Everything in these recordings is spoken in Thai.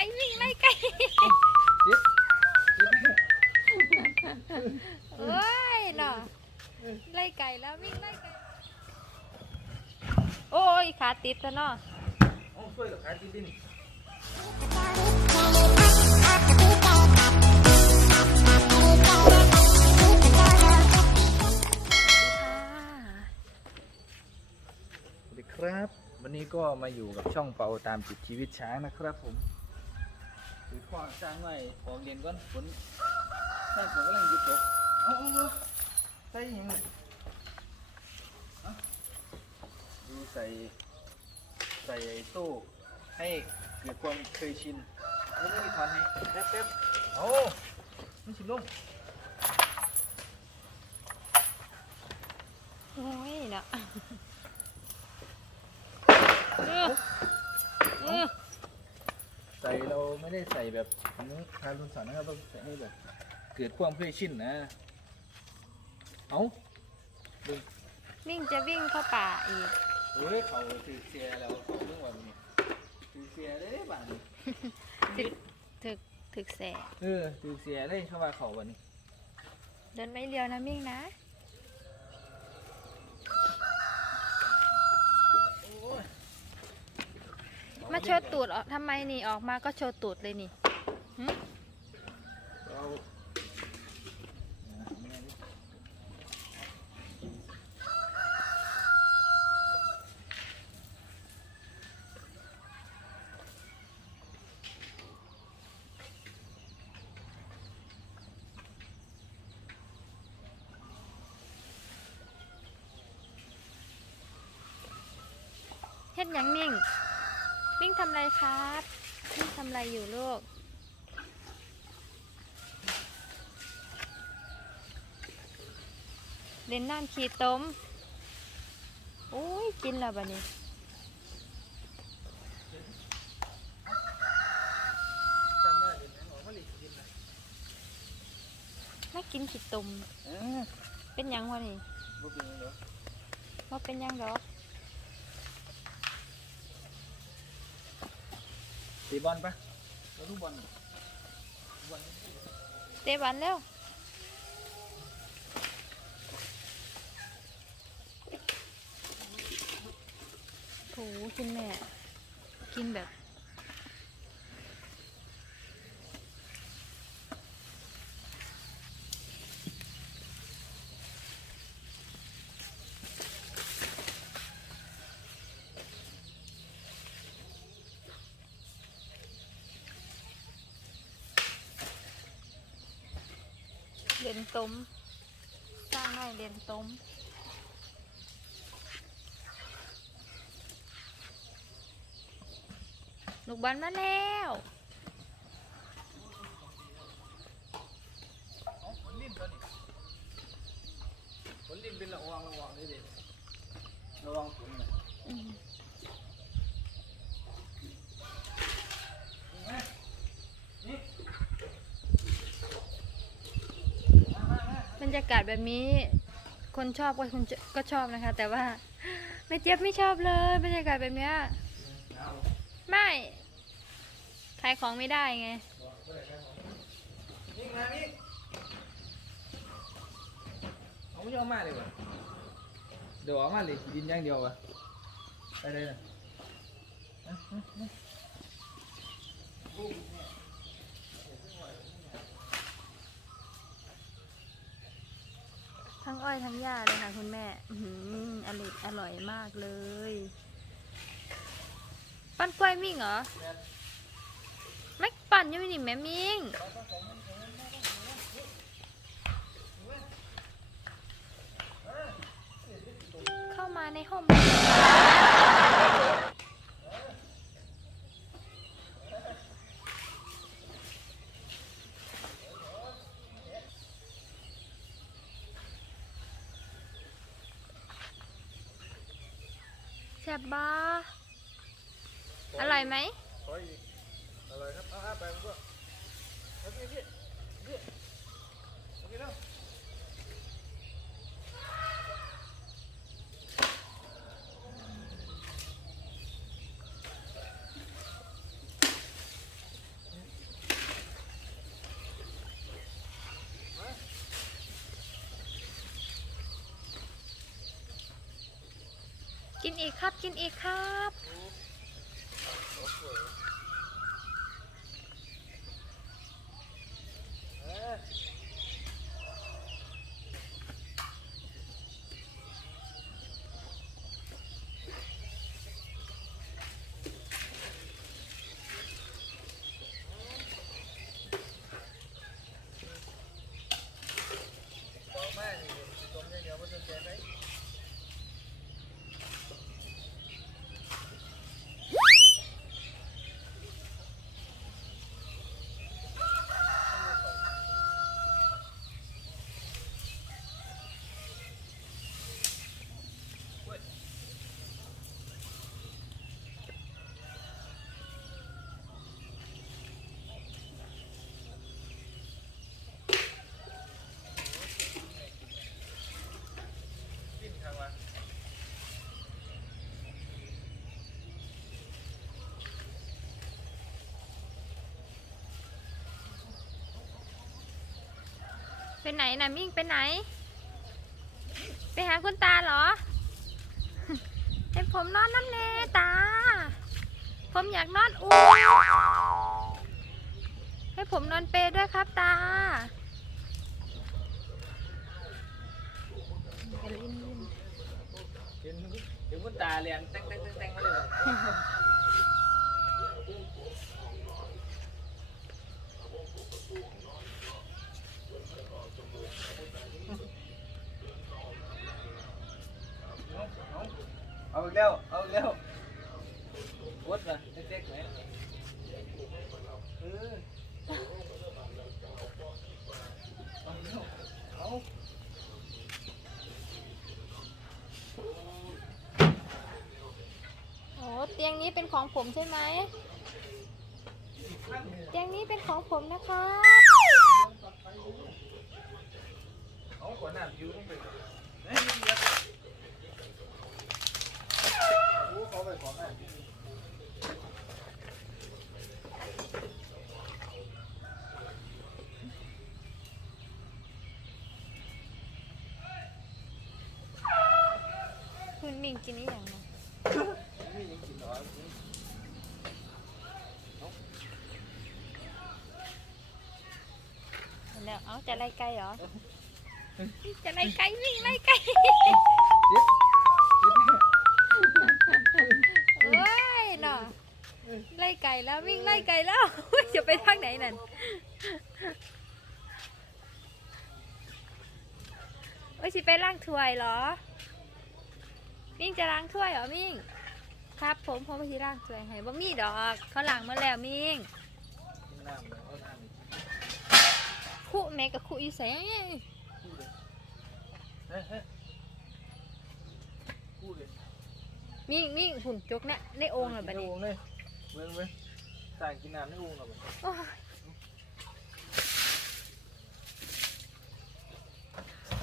ก่วิ่งไล่ไก่จิ๊บจิ๊บโอ้ยเนาะไล่ไก่แล้ววิ่งไล่ไก่โอ้ยขาติดแล้วเนาะโอ้ช่วยเหรอครับจิ๊บดินี่สวัสดีครับ วันนี้ก็มาอยู่กับช่องเปาตามติดชีวิตช้างนะครับผม ถือขวางช้างหน่อยของเด่นก่อนฝนช้างฝนกำลังหยุดตกเอาเอาเอาใส่ยังไงเอาดูใส่ใส่ไอ้ตู้ให้เกิดความเคยชินแล้วไม่มีทอนให้แป๊บแป๊บๆเอามันชิลงโอ้ยเนาะเออเออ ใส่เราไม่ได้ใส่แบบนี้ทารุณสอนนะครับต้องใส่ให้แบบเกิดความเคยชินนะ เอาดูวิ่งจะวิ่งเข้าป่าอีก เฮ้ยเขาถือเสียแล้วเขาเพิ่งวันนี้ถือเสียเลยบ้านนี้ถึกถึกถึกแสเออถือเสียเลยเข้ามาเขาวันนี้ เดินไม่เลี้ยวนะมิ่งนะ โอ้ย มาโชว์ตูดออกทำไมนี่ออกมาก็โชว์ตูดเลยนี่หึเราเฮ็ดหยังมิ่ง มิ่งทำอะไรครับมิ่งทำอะไรอยู่ลูกเล่นน้ำขี้ต้มโอ้ย กินแล้วบัดนี้จำว่าเดี๋ยนะออกมากินนะไม่กินขี้ต้มเป็นยังวะนี่บ่เป็นยังหรอกว่าเป็นยังดอก ตีบอลปะเราลูกบอลบอลเตะบันแล้วโถคุณแม่ กินแบบ เรียนต้มสร้างให้เรียนต้มลูกบอลมาแล้วเอ้าฝนลิ้นตัวนี้ฝนลิ้นเป็นระวังระวังเลยเด็ระวังฝนนะอืมบ รรยากาศแบบนี้ คนชอบก็คงจะก็ชอบนะคะ แต่ว่าแม่เจี๊ยบไม่ชอบเลยบรรยากาศแบบเนี้ยไม่ขายของไม่ได้ไงนี่มานี่เอาไม่ยอมมาเลยวะเดี๋ยวออกมาเลยดินอย่างเดียววะไปเลยนะอะอะอะ ทั้งอ้อยทั้งหญ้าเลยค่ะคุณแม่อื้ออร่อยอร่อยมากเลย ปั้นกล้วยมิ่งเหรอไม่ปั่นยังนี่แม่มิ่งเข้ามาในห้อง ซ่บบ้าอร่อยไหมขออีกอร่อยครับ เอาเอาไปมันก็เอาพี่พี่พี่โอเคแล้ว อ กินอีกครับ กินอีกครับ ต่อมานี่ตรงนี้เดี๋ยวมันจะแก้ไหม กินข้างวะ ไปไหนนะมิ่งไปไหน ไปหาคุณตาเหรอ ให้ผมนอนน้ำเนตา ผมอยากนอนอูให้ผมนอนเปย์ด้วยครับตาเห็นเห็นคุณตาเรียนแต่งแต่งแต่งแต่งมาเลย เหรอเอาอีกแล้วเอาอีกแล้ววดมาเจ๊กๆไหมเออเอาอีกแล้วเอาโอ้เตียงนี้เป็นของผมใช่ไหม เตียงนี้เป็นของผมนะครับ เอาขวดน้ำยูต้องไปเฮ้ยเดี๋ยวโอ้เขาไปขอน้ำ คุณมิ่งกินนี่อย่างไรไม่ยังกินหรอแล้วเอาจะไล่ไก่เหรอ จะไล่ไก่วิ่งไล่ไก่เไล่ไก่แล้ววิ่งไล่ไก่แล้วจะไปทางไหนนั่นโอ้ยสิไปล้างถ้วยเหรอ มิ่งจะล้างถ้วยเหรอมิ่ง ครับผมผมไปสิล้างถ้วยให้บ่มีดอกเขาล้างมาแล้วมิ่งกินน้ำเลยเอาน้ำอีกคู่แม่กับคู่อีแสงพูดเลยเฮ้ยเฮ้ยพูดเลยมิ่งมิ่งหุ่นจกเนี่ยในโอ่งเหรอบัดในนี้โอ่ง เลยเบิ่งเบิ่งต่างกินน้ำในโอ่งเหรอบัดโอ้ย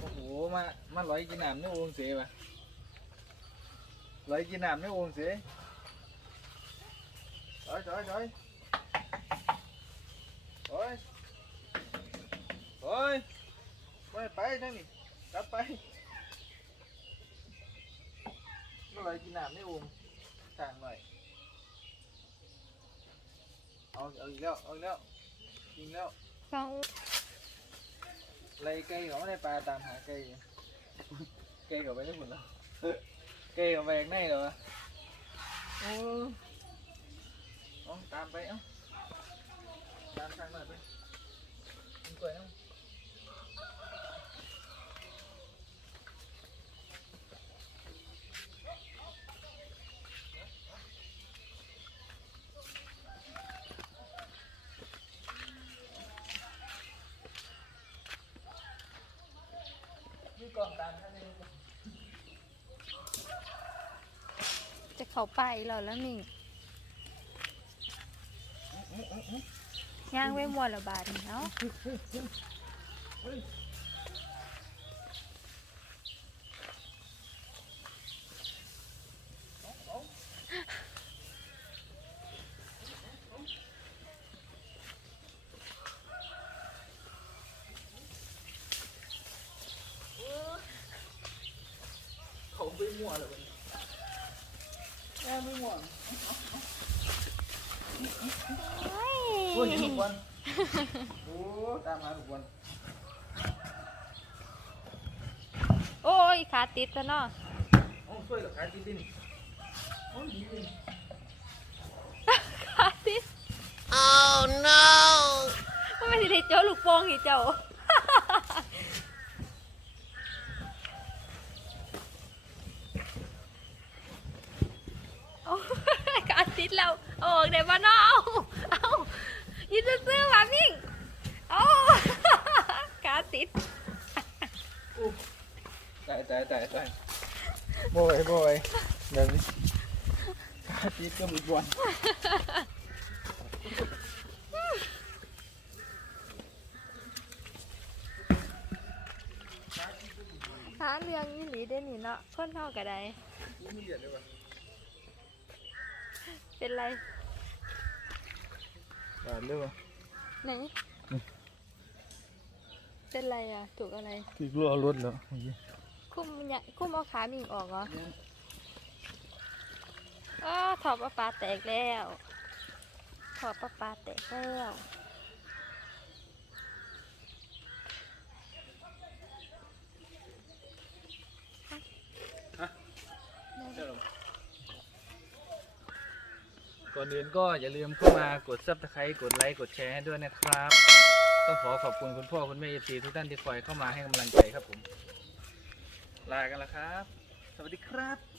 โอ้โหมามาร้อยกินน้ำในโอ่งเสียปะร้อยกินน้ำในโอ่งเสียถอยถอยถอยถอยถอยไปไปทางนี้กลับไปมาร้อยกินน้ำในโอ่งต่างหน่อย เอาเอาอีกแล้วเอาอีกแล้วยิงแล้วฟังไล่ไก่เขาไม่ได้ปลาตามหาไก่อยู่ไก่เขาไปไม่หมดแล้วไก่เขาไปข้างในเหรอวะโอ้เอาตามไปเอ้าตามทางหน่อยไปกินกล้วยเอ้า เขาไปเราแล้วมิงย่างไว้มัวละบาดเนาะเขาไปมัวละบา โอ้ยลูกบอลโอ้ตามหาลูกบอลโอ้ยขาติดซะเนาะโอ้ช่วยกับขาติดดินโอ้ยดีเลยขาติด oh no มันไม่ได้เจ้าลูกโป่งอีเจ้า โอ้ยขาติดแล้วเอาออกได้บ้านเอาเอายืน ซื่อๆหมามิ่งเอาขาติดตายตายตายตายโบยโบยเดี๋ยวนี้ขาติดก็มีบอลหาเรื่องยี่หลีได้หนิเนาะคนเท่ากับใดไม่เดือดเลยวะเป็นไรบาดเลยวะ ไหนเป็นไรอะ ถูกอะไรคือรัวรถแล้วเมื่อกี้คุ้มเนี่ยคุ้มเอาขามิงออกเหรออ้าถอดปลาปลาแตกแล้วถอดปลาปลาแตกแล้ว อนอื่นก็อย่าลืมเข้ามากดซับสไครต์กดไลค์กดแชร์ให้ด้วยนะครับต้องขอขอบคุณคุณพ่อคุณแม่เอฟซีทุกท่านที่คอยเข้ามาให้กำลังใจครับผม ลากันแล้วครับ สวัสดีครับ